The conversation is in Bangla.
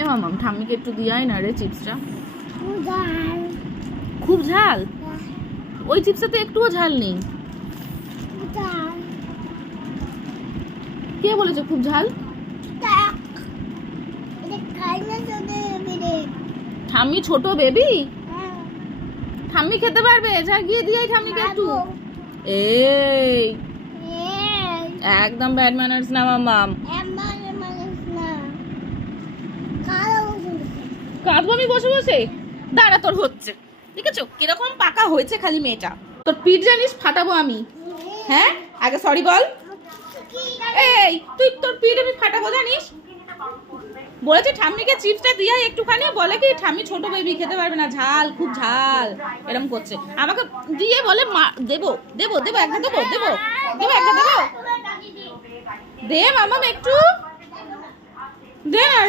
এ মামাম ঠাম্মিকে একটু দিয়াই না রে চিপসটা। খুব ঝাল? ওই চিপসে তো একটুও ঝাল নেই। কে বলেছে খুব ঝাল? ঠাম্মি ছোট বেবি, ঠাম্মি খেতে পারবে? যা গিয়ে দিয়াই ঠাম্মিকে একটু। এই একদম ব্যাড ম্যানার্স না মামাম। কাঁদবো আমি বসে বসে? দাঁড়া তোর হচ্ছে, দেখেছো কিরকম পাকা হয়েছে খালি মেয়েটা। তোর পিঠ জানিস ফাটাবো আমি। হ্যাঁ আগে সরি বল। এই তুই তোর পিঠ আমি ফাটাবো জানিস। বলেছে ঠাম্মিকে চিপসটা দিয়ে একটুখানি, বলে কি ঠাম্মি ছোট বেবি খেতে পারবে না, ঝাল খুব ঝাল এরকম করছে। আমাকে দিয়ে বলে মা দেবো দেবো দেবো একটা দেবো দেবো দেবো একটা দেবো। দে মামাম একটু দে না।